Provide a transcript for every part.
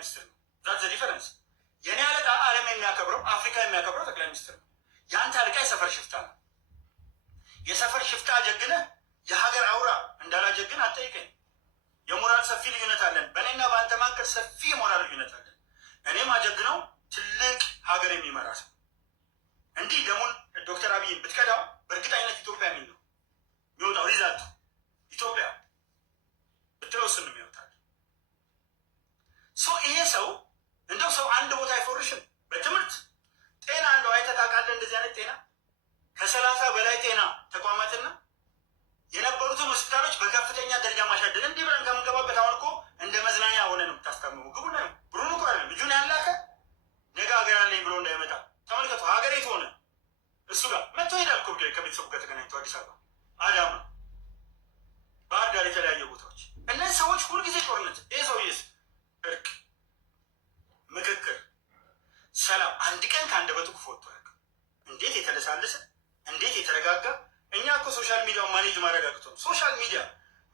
ሚኒስትር ነው። ዛት ዘ ዲፈረንስ። የኔ አለቃ ዓለም የሚያከብረው አፍሪካ የሚያከብረው ጠቅላይ ሚኒስትር ነው። የአንተ አለቃ የሰፈር ሽፍታ ነው። የሰፈር ሽፍታ ጀግነህ የሀገር አውራ እንዳላጀግን አትጠይቀኝ። የሞራል ሰፊ ልዩነት አለን። በእኔና በአንተ መካከል ሰፊ የሞራል ልዩነት አለን። እኔም አጀግነው ትልቅ ሀገር የሚመራ ሰው እንዲህ ደሞን ዶክተር አብይን ብትከዳው በእርግጠኝነት ኢትዮጵያ የሚል ነው የሚወጣው። ሪዛልቱ ኢትዮጵያ ብትለው እሱን ነው የሚወጣል። ይሄ ሰው እንደው ሰው አንድ ቦታ አይፎርሽም። በትምህርት ጤና እንደው አይተህ ታውቃለህ? እንደዚህ አይነት ጤና ከ30 በላይ ጤና ተቋማትና የነበሩትን ሆስፒታሎች በከፍተኛ ደረጃ ማሻደል እንዲህ ብለን ከምንገባበት አሁን እኮ እንደ መዝናኛ ሆነ ነው የምታስታምሙ። ግቡ ነው ብሩን እኮ አይደለም ልጁን ያላከ ነገ ሀገር አለኝ ብሎ እንዳይመጣ ተመልከቱ። ሀገሬት ሆነ እሱ ጋር መጥቶ ሄዳል እኮ ከቤተሰቡ ጋር ተገናኝቶ አዲስ አበባ፣ አዳማ፣ ባህር ዳር፣ የተለያዩ ቦታዎች። እነዚህ ሰዎች ሁልጊዜ ጦርነት። ይህ ሰውዬስ እርቅ፣ ምክክር፣ ሰላም አንድ ቀን ከአንደበቱ ክፉ ወጥቶ አያውቅም። እንዴት የተለሳለሰ እንዴት የተረጋጋ። እኛ እኮ ሶሻል ሚዲያውን ማኔጅ ማድረግ አቅቶናል። ሶሻል ሚዲያ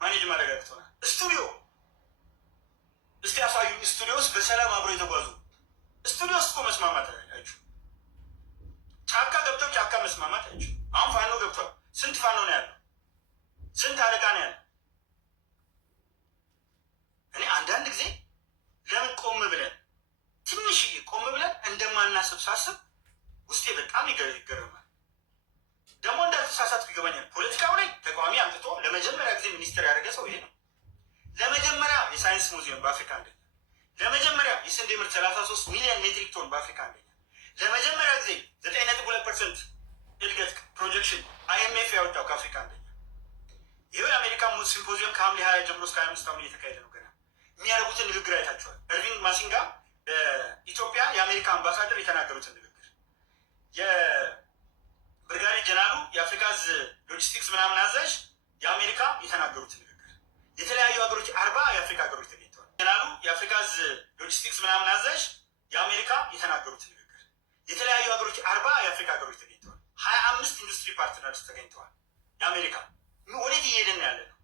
ማኔጅ ማድረግ አቅቶናል። ስቱዲዮ እስቲ ያሳዩ። ስቱዲዮ ውስጥ በሰላም አብሮ የተጓዙ ስቱዲዮ ውስጥ እኮ መስማማት አይችሉም። ጫካ ገብተው ጫካ መስማማት አይችሉም። አሁን ፋኖ ገብቷል። ስንት ፋኖ ነው ያለው? ስንት አለቃ ነው ያለው? እኔ አንዳንድ ጊዜ ለምን ቆም ብለን ትንሽዬ ቆም ብለን እንደማናስብ ሳስብ ውስጤ በጣም ይገርማል። ደግሞ እንዳልተሳሳትኩ ይገባኛል። ፖለቲካው ላይ ተቃዋሚ አምጥቶ ለመጀመሪያ ጊዜ ሚኒስትር ያደረገ ሰው ይሄ ነው። ለመጀመሪያ የሳይንስ ሙዚየም በአፍሪካ አንደኛ፣ ለመጀመሪያ የስንዴ ምርት 33 ሚሊዮን ሜትሪክ ቶን በአፍሪካ አንደኛ፣ ለመጀመሪያ ጊዜ 9.2% እድገት ፕሮጀክሽን IMF ያወጣው ከአፍሪካ አንደኛ። ይኸው የአሜሪካ ሲምፖዚየም ከሐምሌ 20 ጀምሮ እስከ 25 አሁን እየተካሄደ ነው። ገና የሚያደርጉትን ንግግር አይታቸዋል። እርቪንግ ማሲንጋ በኢትዮጵያ የአሜሪካ አምባሳደር የተናገሩትን ንግግር ብርጋዴር ጀነራሉ የአፍሪካ ሎጂስቲክስ ምናምን አዛዥ የአሜሪካ የተናገሩትን ንግግር የተለያዩ ሀገሮች 40 የአፍሪካ ሀገሮች ተገኝተዋል። ጀነራሉ የአፍሪካ ሎጂስቲክስ ምናምን አዛዥ የአሜሪካ የተናገሩትን ንግግር የተለያዩ ሀገሮች 40 የአፍሪካ ሀገሮች ተገኝተዋል። 25 ኢንዱስትሪ ፓርትነርስ ተገኝተዋል። የአሜሪካ ወዴት እየሄድን ያለ ነው?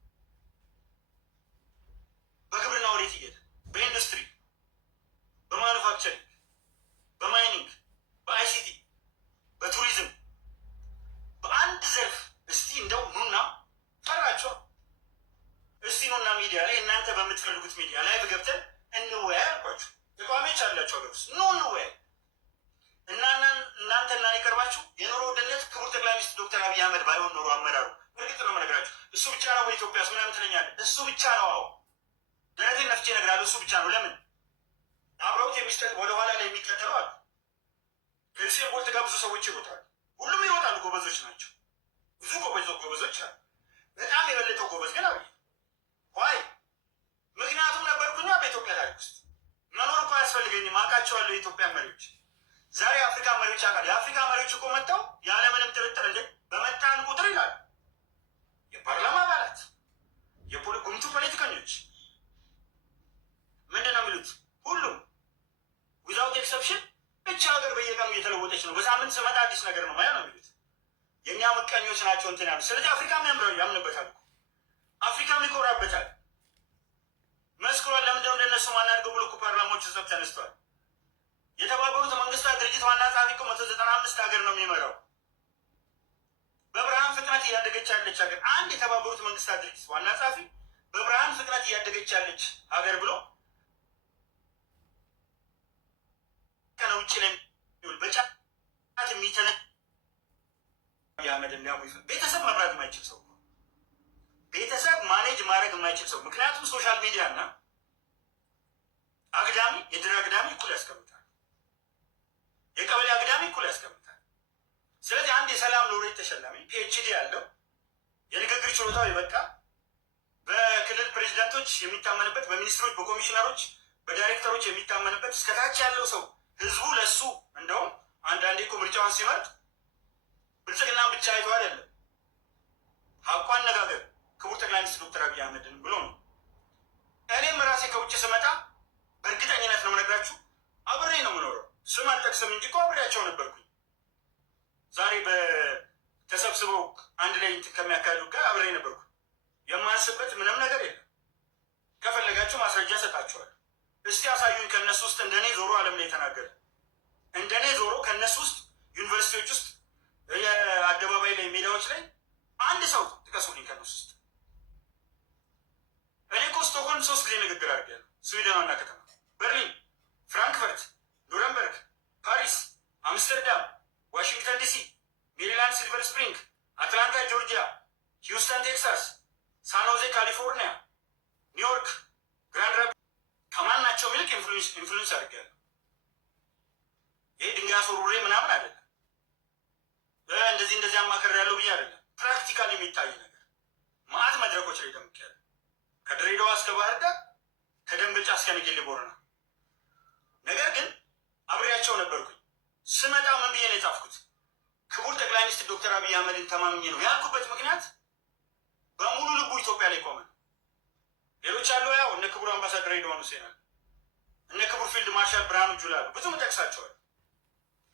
በግብርና ወዴት እየሄድን? በኢንዱስትሪ፣ በማኑፋክቸሪንግ፣ በማይኒንግ፣ በአይሲቲ፣ በቱሪዝም በአንድ ዘርፍ እስቲ እንደው ኑና ፈራቸው። እስቲ ኑና ሚዲያ ላይ እናንተ በምትፈልጉት ሚዲያ ላይ ገብተን እንወያይ አልኳችሁ። ተቃዋሚዎች አላቸው ሀገር ውስጥ ኑ እንወያይ። እናንተና ይቀርባችሁ የኑሮ ውድነት ክቡር ጠቅላይ ሚኒስትር ዶክተር አብይ አህመድ ባይሆን ኖሮ አመራሩ እርግጥ ነው የምነግራችሁ እሱ ብቻ ነው በኢትዮጵያ ውስጥ ምናምን ትለኛለህ። እሱ ብቻ ነው። አዎ ደረቴን ነፍቼ እነግርሃለሁ። እሱ ብቻ ነው። ለምን አብረውት ወደኋላ ላይ የሚከተለው አሉ። ከዚህ ቦልት ጋር ብዙ ሰዎች ይወጣሉ። ሁሉም ይወጣሉ። ጎበዞች ናቸው። ብዙ ጎበዞች አሉ። በጣም የበለጠው ጎበዝ ግን አብይ ዋይ ምክንያቱም ነበርኩኛ በኢትዮጵያ ታሪክ ውስጥ መኖር እኮ አያስፈልገኝም። አውቃቸዋለሁ የኢትዮጵያ መሪዎች። ዛሬ የአፍሪካ መሪዎች አውቃለሁ። የአፍሪካ መሪዎች እኮ መጥተው ያለምንም ጥርጥር እንደ በመጣን ቁጥር ይላሉ የፓርላማ አባላት ጉምቱ ፖለቲከኞች ምንድን ነው የሚሉት? ሁሉም ዊዛውት ኤክሰፕሽን ብቻ ሀገር በየቀኑ እየተለወጠች ነው። በሳምንት ስመጣ አዲስ ነገር ነው ማያ ነው የሚሉት። የእኛ ምቀኞች ናቸው እንትን ያሉ። ስለዚህ አፍሪካ ያምንበታል፣ አፍሪካም ይኮራበታል። መስክሯል። ለምንድነው እንደነሱ ማናድርገው ብሎ እኮ ፓርላማዎች ዘብ ተነስቷል። የተባበሩት መንግስታት ድርጅት ዋና ጸሐፊ እኮ 195 ሀገር ነው የሚመራው። በብርሃን ፍጥነት እያደገች ያለች ሀገር አንድ የተባበሩት መንግስታት ድርጅት ዋና ጸሐፊ በብርሃን ፍጥነት እያደገች ያለች ሀገር ብሎ ከውጭ ላይ በጫት የሚተነ የአመድ እንዲያሙ ቤተሰብ መብራት የማይችል ሰው፣ ቤተሰብ ማኔጅ ማድረግ የማይችል ሰው። ምክንያቱም ሶሻል ሚዲያ እና አግዳሚ የድር አግዳሚ እኩል ያስቀምጣል፣ የቀበሌ አግዳሚ እኩል ያስቀምጣል። ስለዚህ አንድ የሰላም ሎሬት ተሸላሚ PhD ያለው የንግግር ችሎታው ይበቃ በክልል ፕሬዚዳንቶች የሚታመንበት፣ በሚኒስትሮች፣ በኮሚሽነሮች፣ በዳይሬክተሮች የሚታመንበት እስከታች ያለው ሰው ህዝቡ ለሱ እንደውም አንዳንዴ እኮ ምርጫውን ሲመርጥ ብልጽግናን ብቻ አይቶ አይደለም ሀቁ አነጋገር ክቡር ጠቅላይ ሚኒስትር ዶክተር አብይ አህመድን ብሎ ነው። እኔም ራሴ ከውጭ ስመጣ በእርግጠኝነት ነው የምነግራችሁ አብሬ ነው የምኖረው። ስም አልጠቅስም እንጂ እኮ አብሬያቸው ነበርኩኝ። ዛሬ በተሰብስበው አንድ ላይ ከሚያካሂዱ ጋር አብሬ ነበርኩ። የማንስበት ምንም ነገር የለም። ከፈለጋችሁ ማስረጃ ሰጣችኋል። እስቲ ያሳዩኝ ከእነሱ ውስጥ እንደኔ ዞሮ ዓለም ላይ የተናገረ እንደኔ ዞሮ ከእነሱ ውስጥ ዩኒቨርሲቲዎች ውስጥ የአደባባይ ላይ ሜዳዎች ላይ አንድ ሰው ጥቀሱልኝ ከእነሱ ውስጥ። እኔ እኮ ስቶክሆልም 3 ጊዜ ንግግር አድርጌያለሁ። ስዊድን ዋና ከተማ፣ በርሊን፣ ፍራንክፈርት፣ ኑረምበርግ፣ ፓሪስ፣ አምስተርዳም፣ ዋሽንግተን ዲሲ፣ ሜሪላንድ ሲልቨር ስፕሪንግ፣ አትላንታ ጆርጂያ፣ ሂውስተን ቴክሳስ፣ ሳንሆዜ ካሊፎርኒያ፣ ኒውዮርክ፣ ግራንድ ራፒድስ ከማናቸውም ይልቅ ኢንፍሉዌንስ አድርጌያለሁ። ይሄ ድንጋይ አስወርውሬ ምናምን አይደለም፣ እንደዚህ አማከር ያለው ብዬ አይደለም። ፕራክቲካል የሚታይ ነገር ማአት መድረኮች ላይ ደምቄያለሁ። ከድሬዳዋ እስከ ባህር ዳር፣ ከደንበጫ እስከ ነጌሌ ቦረና። ነገር ግን አብሬያቸው ነበርኩኝ። ስመጣ ምን ብዬ ነው የጻፍኩት? ክቡር ጠቅላይ ሚኒስትር ዶክተር አብይ አህመድን ተማምኜ ነው ያልኩበት ምክንያት በሙሉ ልቡ ኢትዮጵያ ላይ ቆመ። ሌሎች አሉ፣ ያው እነ ክቡር አምባሳደር ሬድዋን ሁሴን አሉ፣ እነ ክቡር ፊልድ ማርሻል ብርሃኑ ጁላ አሉ፣ ብዙ ጠቅሳቸዋል።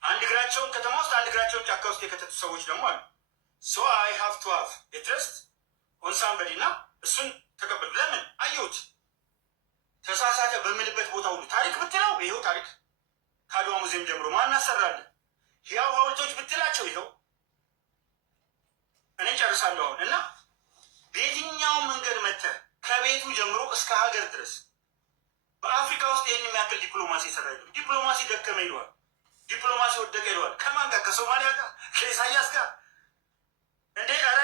አንድ እግራቸውን ከተማ ውስጥ አንድ እግራቸውን ጫካ ውስጥ የከተቱ ሰዎች ደግሞ አሉ። ሶ አይ ሃቭ ቱ ሃቭ የትረስት ኦን ሳምበዲ እና እሱን ተቀበሉ። ለምን አየሁት ተሳሳተ በምልበት ቦታ ሁሉ ታሪክ ብትለው ይኸው ታሪክ ከአድዋ ሙዚየም ጀምሮ ማን አሰራለን? ያው ሐውልቶች ብትላቸው ይኸው። እኔ ጨርሳለሁ አሁን እና በየትኛውም መንገድ መተህ ከቤቱ ጀምሮ እስከ ሀገር ድረስ በአፍሪካ ውስጥ ይህን የሚያክል ዲፕሎማሲ ይሰራ ይሉ። ዲፕሎማሲ ደከመ ይለዋል፣ ዲፕሎማሲ ወደቀ ይለዋል። ከማን ጋር? ከሶማሊያ ጋር? ከኢሳያስ ጋር? እንዴ ኧረ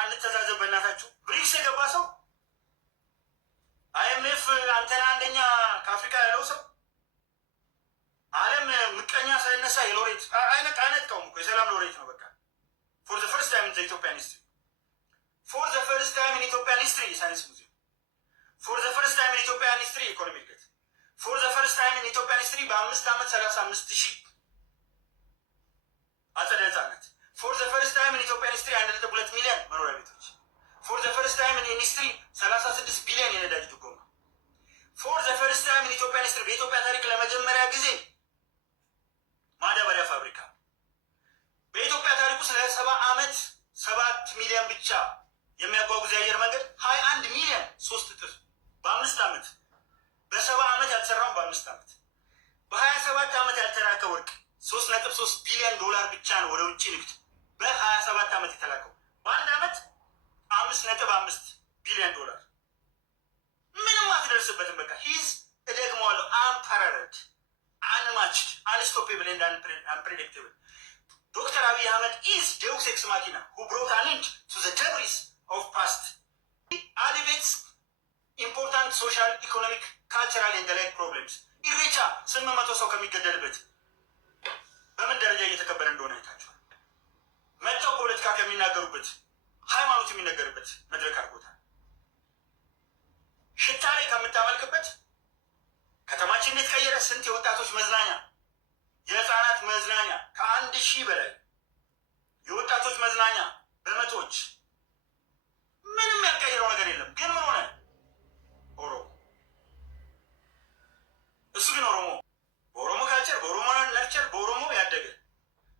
አንተዛዘብ በእናታችሁ። ብሪክስ የገባ ሰው አይኤምኤፍ አንተና አንደኛ ከአፍሪካ ያለው ሰው ዓለም ምቀኛ ሳይነሳ የሎሬት አይነቃውም እኮ የሰላም ሎሬት ነው። በቃ ፎር ዘ ፈርስት ታይም ኢን ኢትዮጵያን ሂስትሪ፣ ፎር ዘ ፈርስት ታይም ኢን ኢትዮጵያን ሂስትሪ ሳይንስ ሙዚየም፣ ፎር ዘ ፈርስት ታይም ኢን ኢትዮጵያን ሂስትሪ ኢኮኖሚ እድገት፣ ፎር ዘ ፈርስት ታይም ኢን ኢትዮጵያን ሂስትሪ በ5 ዓመት 35,000 አጸደ ህጻናት፣ ፎር ዘ ፈርስት ታይም ኢን ኢትዮጵያን ሂስትሪ 1.2 ሚሊዮን መኖሪያ ቤቶች፣ ፎር ዘ ፈርስት ታይም ኢን ሂስትሪ 36 ቢሊዮን የነዳጅ ድጎማ፣ ፎር ዘ ፈርስት ታይም ኢን ኢትዮጵያን ሂስትሪ በኢትዮጵያ ታሪክ ለመጀመሪያ ጊዜ ማዳበሪያ ፋብሪካ፣ በኢትዮጵያ ታሪክ ውስጥ ለ70 ዓመት 7 ሚሊዮን ብቻ የሚያጓጉዝ የአየር መንገድ 21 ሚሊዮን 3 እጥፍ በ5 ዓመት፣ በ70 ዓመት ያልተሰራውን በ5 ዓመት፣ በ27 ዓመት ያልተላከ ወርቅ 3.3 ቢሊዮን ዶላር ብቻ ነው ወደ ውጭ ንግድ በ27 ዓመት የተላከው። በአንድ ዓመት 5.5 ቢሊዮን ዶላር ምንም አትደርስበትም። በቃ ሂዝ እደግመዋለሁ፣ አንፓራለድ አንማችድ አንስቶፔብል ኤንድ አንፕሬዲክተብል ዶክተር አብይ አህመድ ኢዝ ዴውስ ኤክስ ማኪና ሁ ብሮት አን ኤንድ ቱ ዘ ደብሪስ ኦፍ ፓስት አሊቬትስ ኢምፖርታንት ሶሻል ኢኮኖሚክ ካልቸራል ኤንድ ላይፍ ፕሮብሌምስ። ኢሬቻ 800 ሰው ከሚገደልበት በምን ደረጃ እየተከበረ እንደሆነ አይታችኋል። መጥተው ፖለቲካ ከሚናገሩበት ሃይማኖት የሚነገርበት መድረክ አድርጎታል። ሽታ ላይ ከምታመልክበት ከተማችን እንዴት ቀየረ? ስንት የወጣቶች መዝናኛ፣ የህፃናት መዝናኛ ከ1000 በላይ የወጣቶች መዝናኛ በመቶዎች ምንም ያልቀየረው ነገር የለም። ግን ምን ሆነ? ኦሮሞ እሱ ግን ኦሮሞ በኦሮሞ ካልቸር፣ በኦሮሞ ነርቸር፣ በኦሮሞ ያደገ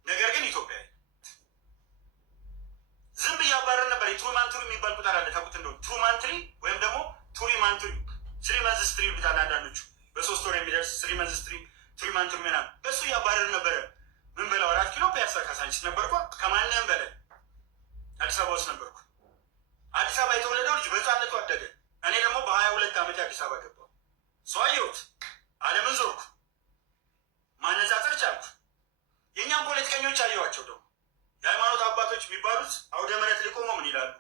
ነገር ግን ኢትዮጵያዊ ዝም ብዬ አባረር ነበር። የቱሪማንቱሪ የሚባል ቁጥር አለ ታውቁት እንደው ቱሪማንቱሪ ወይም ደግሞ ቱሪማንቱሪ 3 መንዝስ ትሪ ብታል አንዳንዶቹ በ3 ወር የሚደርስ 3 መንዝስ ትሪ ቱሪማንቱሪ ምናምን በእሱ እያባረር ነበረ። ምን በለው 4 ኪሎ ፒያሳ ካሳንቺስ ነበርኳ። ከማንም በላይ አዲስ አበባ ውስጥ ነበርኩ። አዲስ አበባ የተወለደው ልጅ በህፃነቱ አደገ። እኔ ደግሞ በ22 ዓመት አዲስ አበባ ገባሁ። ሰው አየሁት፣ ዓለምን ዞርኩ፣ ማነጻጸር ቻልኩ። የእኛም ፖለቲከኞች አየኋቸው። ደግሞ የሃይማኖት አባቶች የሚባሉት አውደ ምሕረት ላይ ቆመው ምን ይላሉ?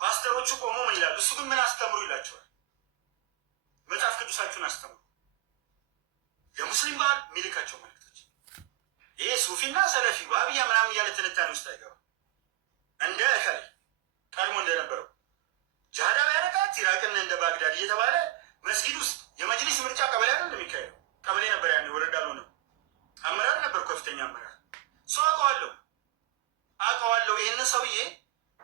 ፓስተሮቹ ቆመው ምን ይላሉ? እሱ ግን ምን አስተምሩ ይላቸዋል። መጽሐፍ ቅዱሳችሁን አስተምሩ። የሙስሊም ባህል የሚልካቸው መልእክቶች ይሄ ሱፊና ሰለፊ ዋብያ ምናምን እያለ ትንታኔ ውስጥ አይገባም። እንደ እከሌ ቀድሞ እንደነበረው ጃሃዳ ያረቃት ኢራቅን እንደ ባግዳድ እየተባለ መስጊድ ውስጥ የመጅሊስ ምርጫ ቀበሌ አይደል የሚካሄደው? ቀበሌ ነበር ያኔ፣ ወረዳ ነው። አመራር ነበር፣ ከፍተኛ አመራር። ሰው አውቀዋለሁ። ይህንን ሰውዬ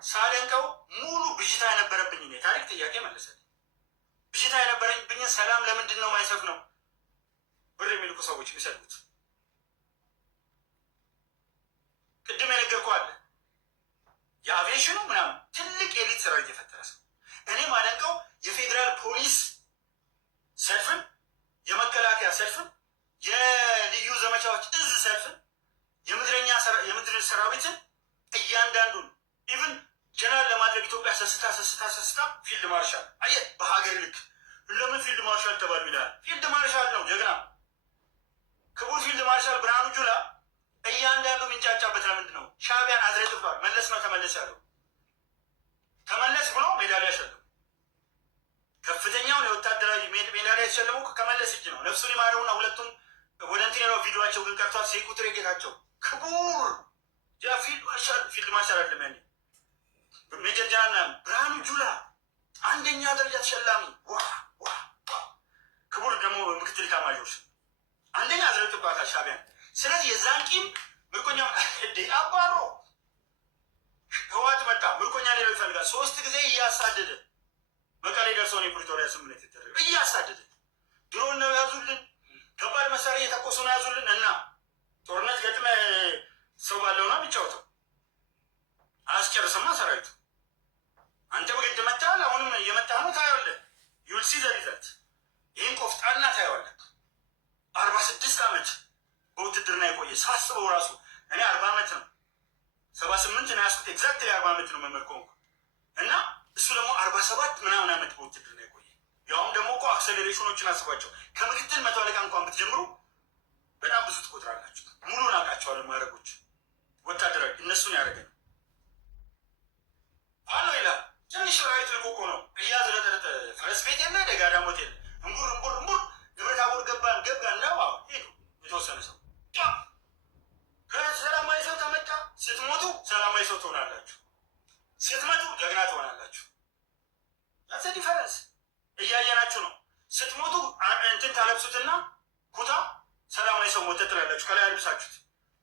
ሳደንቀው ሙሉ ብዥታ የነበረብኝ ታሪክ ጥያቄ መለሰልኝ። ብዥታ የነበረብኝን ሰላም ለምንድን ነው ማይሰፍ ነው ብር የሚልኩ ሰዎች የሚሰጡት? ቅድም የነገርኩህ አለ የአቪዬሽኑ ምናምን ትልቅ ኤሊት ሰራዊት የፈጠረ ሰው። እኔ ማደንቀው የፌዴራል ፖሊስ ሰልፍን ሰስታ ፊልድ ማርሻል። አየህ በሀገር ልክ ለምን ፊልድ ማርሻል ተባሉ ይላል። ፊልድ ማርሻል ነው ጀግና። ክቡር ፊልድ ማርሻል ብርሃኑ ጁላ እያንዳንዱ የሚንጫጫበት ለምንድን ነው? ሻዕቢያን አዝረጥቷል። መለስ ነው ተመለስ ያለው። ተመለስ ብሎ ሜዳሊያ ሸለሙ። ከፍተኛውን የወታደራዊ ሜዳሊያ የተሸለሙ ከመለስ እጅ ነው። ነፍሱን ይማረውና ሁለቱም ወደ እንትን ነው ቪዲዮቸው ግን ቀርቷል። ሴኩትሬ ጌታቸው ክቡር ፊልድ ማርሻል አይደለም ያኔ ሜጀር ጀነራል ብርሃኑ ጁላ አንደኛ ደረጃ ተሸላሚ ክቡር ደግሞ ምክትል ኤታማዦር አንደኛ አዝረጥባታል ሻዕቢያን። ስለዚህ የዛን ቂም ምርኮኛ አባሮ ህወሓት መጣ። ምርኮኛ ሌላው ይፈልጋል። 3 ጊዜ እያሳደደ መቀሌ ደርሰውን የፕሪቶሪያ ስምምነት የተደረገ እያሳደደ ድሮን ነው ያዙልን፣ ከባድ መሳሪያ እየተኮሱ ነው ያዙልን እና ጦርነት ገጥመ ሰው ባለውና የሚጫወተው አያስጨርስማ ሰራዊቱ። አንተ በግድ መታል። አሁንም እየመታ ነው ታየዋለህ። ዩልሲ ዘሪዘት ይህን ቆፍጣና ታየዋለህ። 46 ዓመት በውትድርና የቆየ ሳስበው ራሱ እኔ 40 ዓመት ነው 78 ነው ያስኩት ኤግዛክት 40 ዓመት ነው መመርኮንኩ እና እሱ ደግሞ 47 ምናምን ዓመት በውትድርና የቆየ ያውም ደግሞ እኮ አክሰሌሬሽኖችን አስቧቸው። ከምክትል መቶ አለቃ እንኳን ብትጀምሩ በጣም ብዙ ትቆጥራላችሁ። ሙሉን አውቃቸዋለሁ። ማዕረጎች ወታደራዊ እነሱን ያደረገ ነው አሎ ይላል። ትንሽ ሰራዊት ልቆቆ ነው እያዝረጠረጠ ፈረስ ቤት የለ ደጋዳሞት የለ እምቡር ደብረ ታቦር ገባን ነው ሄዱ የተወሰነ ሰው ከሰላማዊ ሰው ተመጣ። ስትሞቱ ሰላማዊ ሰው ትሆናላችሁ፣ ስትመጡ ጀግና ትሆናላችሁ። ያዘ ዲፈረንስ እያየናችሁ ነው። ስትሞቱ እንትን ታለብሱትና ኩታ ሰላማዊ ሰው ሞተ ትላላችሁ፣ ከላይ አልብሳችሁት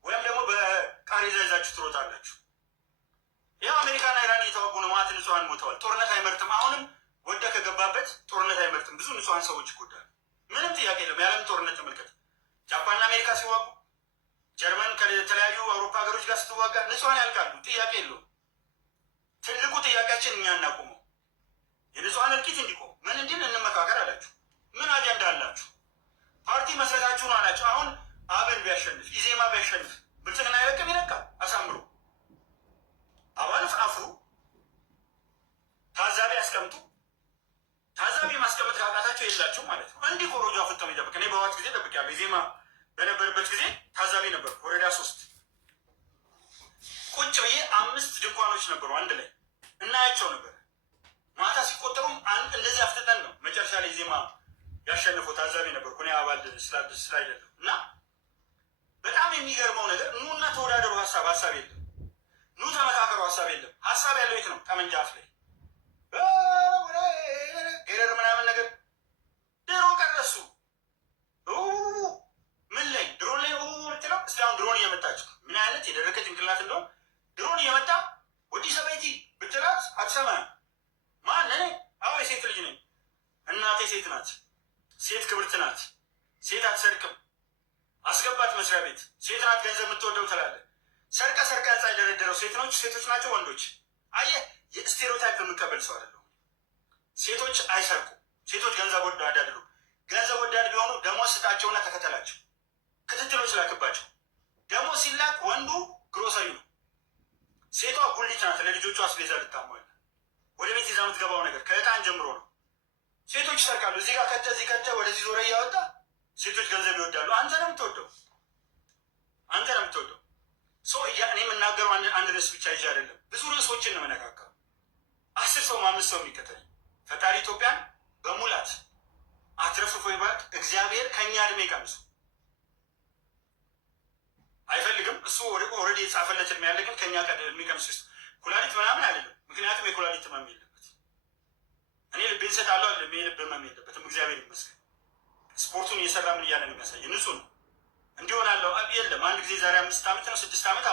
ወይም ደግሞ በቃሬዛ ይዛችሁ ትሮጣላችሁ። ያው አሜሪካና ኢራን እየተዋጉ ነው። ማት ንጹሃን ሞተዋል። ጦርነት አይመርጥም። አሁንም ወደ ከገባበት ጦርነት አይመርጥም። ብዙ ንጹሃን ሰዎች ይጎዳሉ። ምንም ጥያቄ የለም። የዓለም ጦርነት ተመልከት። ጃፓንና አሜሪካ ሲዋጉ፣ ጀርመን ከተለያዩ አውሮፓ ሀገሮች ጋር ስትዋጋ ንጹሃን ያልቃሉ። ጥያቄ የለውም። ትልቁ ጥያቄያችን እኛ እናቁመው። የንጹሃን እልቂት እንዲቆም ምን እንዲል እንመካከር አላችሁ። ምን አጀንዳ አላችሁ? ፓርቲ መስረታችሁ ነው አላችሁ። አሁን አብን ቢያሸንፍ ኢዜማ ቢያሸንፍ ብልጽግና አይለቅም? ይለቃል። አሳምሩ አባል አፍሩ፣ ታዛቢ አስቀምጡ። ታዛቢ ማስቀመጥ ካቃታቸው የላችሁ ማለት ነው። እንዲህ ኮሮጆ አፍጠው ይጠብቅ። እኔ በህወሓት ጊዜ ጠብቄያለሁ። ኢዜማ በነበርበት ጊዜ ታዛቢ ነበር። ወረዳ 3 ቁጭ ብዬ 5 ድንኳኖች ነበሩ አንድ ላይ እናያቸው ነበር። ማታ ሲቆጠሩም እንደዚህ አፍጥጠን ነው መጨረሻ ላይ ኢዜማ ያሸንፈው። ታዛቢ ነበር እኔ አባል ስላይደለሁ እና በጣም የሚገርመው ነገር ኑና ተወዳደሩ። ሀሳብ የለም። ኑ ተመካከሩ። ሀሳብ የለም። ሀሳብ ያለው የት ነው? ጠመንጃ አፍ ላይ ገረር ምናምን ነገር ድሮ ቀረሱ። ምን ላይ ድሮን ላይ ምትለው? እስኪ አሁን ድሮን እየመጣችሁ ምን አይነት የደረቀ ጭንቅላት እንደሆነ ድሮን እየመጣ ወዲህ ሰበይቲ ብትላት አትሰማም። ማን እኔ? አዎ የሴት ልጅ ነኝ። እናቴ ሴት ናት። ሴት ክብርት ናት። ሴት አትሰርቅም። አስገባት መስሪያ ቤት። ሴት ናት ገንዘብ የምትወደው ትላለህ። ሰርቀ ህንፃ የደረደረው ሴቶች ናቸው ወንዶች? አየህ፣ የስቴሪዮታይፕ የምቀበል ሰው አይደለሁም። ሴቶች አይሰርቁ። ሴቶች ገንዘብ ወዳድ አይደሉም። ገንዘብ ወዳድ ቢሆኑ ደሞዝ ስጣቸውና ተከተላቸው። ክትትሎች ላክባቸው። ደሞዝ ሲላክ ወንዱ ግሮሰሪ ነው፣ ሴቷ ጉሊት ናት። ለልጆቹ አስቤዛ ልታሟላ ወደ ቤት ይዛ የምትገባው ነገር ከዕጣን ጀምሮ ነው። ሴቶች ይሰርቃሉ። እዚህ ጋር ከተ እዚህ ከተ ወደዚህ ዞረ እያወጣ ሴቶች ገንዘብ ይወዳሉ። አንተ ነው የምትወደው። እኔ የምናገረው አንድ ርዕስ ብቻ ይዤ አይደለም፣ ብዙ ርዕሶችን ነው የምነካከው። 10 ሰው 5 ሰው የሚከተል ፈጣሪ ኢትዮጵያን በሙላት አትረፍርፎ ይባርክ። እግዚአብሔር ከእኛ እድሜ ቀምሱ አይፈልግም። እሱ ኦልሬዲ የጻፈለት እድሜ ያለ፣ ግን ከእኛ እድሜ ቀምሱ። ኩላሊት ምናምን አይደለም፣ ምክንያቱም የኩላሊት ህመም የለበት። እኔ ልቤን እሰጣለሁ አለ፣ ልብ ህመም የለበትም። እግዚአብሔር ይመስገን። ስፖርቱን እየሰራ ምን እያለ ነው የሚያሳይ? ንጹህ ነው። እንዲሆን አለው የለም። አንድ ጊዜ ዛሬ 5 ዓመት ነው 6 ዓመት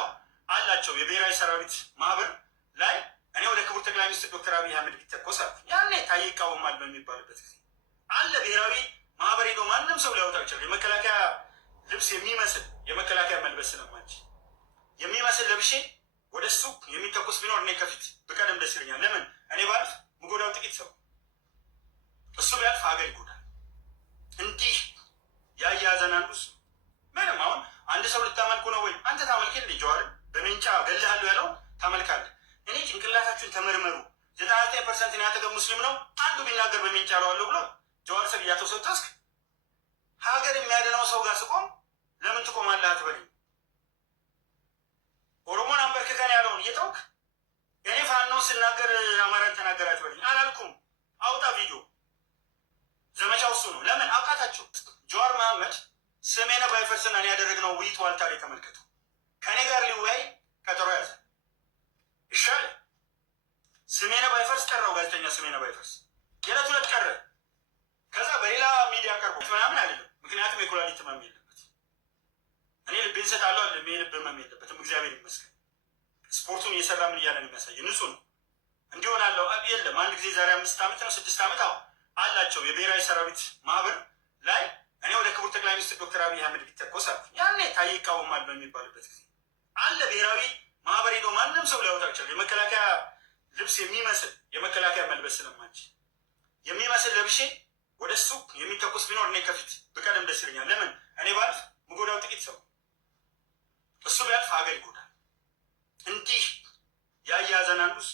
አላቸው የብሔራዊ ሰራዊት ማህበር ላይ እኔ ወደ ክቡር ጠቅላይ ሚኒስትር ዶክተር አብይ አህመድ ቢተኮሳል ያኔ ታዬ ይቃወማል በሚባልበት ጊዜ አለ ብሔራዊ ማህበር ሄዶ ማንም ሰው ሊያወጣ ይችላል። የመከላከያ ልብስ የሚመስል የመከላከያ መልበስ ስለማንችል የሚመስል ለብሼ ወደ እሱ የሚተኮስ ቢኖር እኔ ከፊት ብቀደም ደስ ይለኛል። ለምን? እኔ ባልፍ ምጎዳው ጥቂት ሰው፣ እሱ ቢያልፍ ሀገር ይጎዳል። እንዲህ ያያዘን አንዱ እሱ ምንም። አሁን አንድ ሰው ልታመልኩ ነው ወይ? አንተ ታመልክ ልጅ ጀዋርን በሜንጫ ገልሃለሁ ያለው ታመልካለህ። እኔ ጭንቅላታችሁን ተመርመሩ። 99% ያተገ ሙስሊም ነው አንዱ ቢናገር በሚንጫለዋለሁ ብሎ ጀዋር ሰግያተው ሰው ተስክ ሀገር የሚያድነው ሰው ጋር ስቆም ለምን ትቆማለህ አትበለኝ። ኦሮሞን አንበርክከን ያለውን እየተውክ እኔ ፋኖ ስናገር አማራን ተናገር አትበለኝ አላልኩም። አውጣ ቪዲዮ። ዘመቻው እሱ ነው። ለምን አውቃታቸው። ጀዋር መሐመድ ስሜነ ባይፈርስና እኔ ያደረግነው ውይይት ዋልታ ላይ ተመልከቱ። ከኔ ጋር ሊወያይ ቀጠሮ ያዘ። ይሻል ስሜነ ባይፈርስ ጠራው። ጋዜጠኛ ስሜነ ባይፈርስ የዕለት ሁለት ቀረ። ከዛ በሌላ ሚዲያ ቀርቦ ምናምን አይደለም። ምክንያቱም የኩላሊት ህመም የለበት። እኔ ልቤን ሰጣለሁ አለ ልብ ህመም የለበትም። እግዚአብሔር ይመስገን። ስፖርቱን እየሰራ ምን እያለን የሚያሳይ ንጹህ ነው። እንዲሆን አለው የለም። አንድ ጊዜ ዛሬ 5 ዓመት ነው 6 ዓመት አላቸው የብሔራዊ ሰራዊት ማህበር ላይ እኔ ወደ ክቡር ጠቅላይ ሚኒስትር ዶክተር አብይ አህመድ ቢተኮስ ያኔ ታዬ ይቃወማል በሚባልበት ጊዜ አለ ብሔራዊ ማህበር ሄዶ ማንም ሰው ሊያወጣ ይችላል። የመከላከያ ልብስ የሚመስል የመከላከያ መልበስ ስለማንችል የሚመስል ለብሼ ወደ እሱ የሚተኮስ ቢኖር እኔ ከፊት ብቀደም ደስ ይለኛል። ለምን እኔ ባልፍ ምጎዳው ጥቂት ሰው፣ እሱ ቢያልፍ ሀገር ይጎዳል። እንዲህ ያያዘን አንዱ እሱ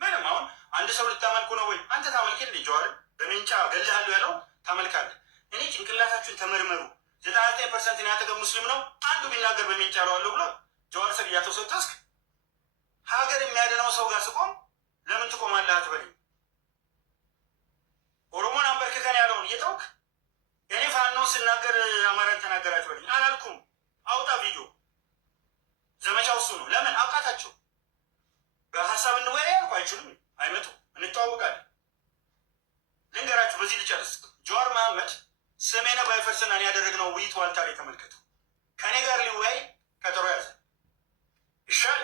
ምንም አሁን አንድ ሰው ልታመልኩ ነው ወይ? አንተ ታመልክልኝ ጀዋርን በሜንጫ ገልሃለሁ ያለው ታመልካለህ። እኔ ጭንቅላታችሁን ተመርመሩ። 99% ያተገ ሙስሊም ነው አንዱ ቢናገር በሜንጫ አለዋለሁ ብሎ ጀዋር ሰግያተው ሰው ተስክ ሀገር የሚያድነው ሰው ጋር ስቆም ለምን ትቆማለህ አትበለኝ። ኦሮሞን አንበርክከን ያለውን እየተውክ እኔ ፋኖ ስናገር አማራን ተናገር አትበለኝ አላልኩም። አውጣ ቪዲዮ። ዘመቻው እሱ ነው። ለምን አውቃታቸው። በሀሳብ እንወያይ አልኩ። አይችሉም፣ አይመጡም። እንተዋወቃለን። ልንገራችሁ፣ በዚህ ልጨርስ። ጀዋር መሐመድ ስሜነ ባይፈርስና እኔ ያደረግነው ውይይት ዋልታ ላይ ተመልከቱ። ከኔ ጋር ሊወያይ ቀጠሮ ያዘ። ይሻል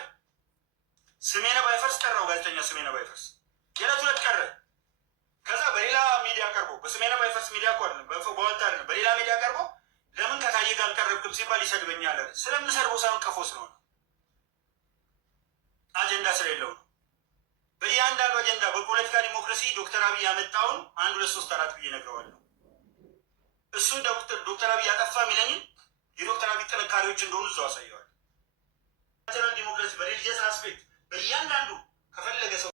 ስሜነ ባይፈርስ ጠራው። ጋዜጠኛ ስሜነ ባይፈርስ የዕለት ሁለት ቀረ። ከዛ በሌላ ሚዲያ ቀርቦ በስሜነ ባይፈርስ ሚዲያ እኮ አይደለም በዋልታ አይደለም በሌላ ሚዲያ ቀርቦ ለምን ከታዬ ጋር አልቀረብክም ሲባል ይሰድበኛል አለ። ስለምሰርበው ሳይሆን ቀፎ ስለሆነ አጀንዳ ስለሌለው ነው። በእያንዳንዱ አጀንዳ በፖለቲካ ዲሞክራሲ ዶክተር አብይ ያመጣውን 1 2 3 4 ብዬ እነግረዋለሁ። እሱ ዶክተር አብይ ያጠፋ የሚለኝን የዶክተር አብይ ጥንካሬዎች እንደሆኑ እዛው አሳየዋል። ዲሞክራሲ በሪሊጂየስ አስፔክት በእያንዳንዱ ከፈለገ ሰው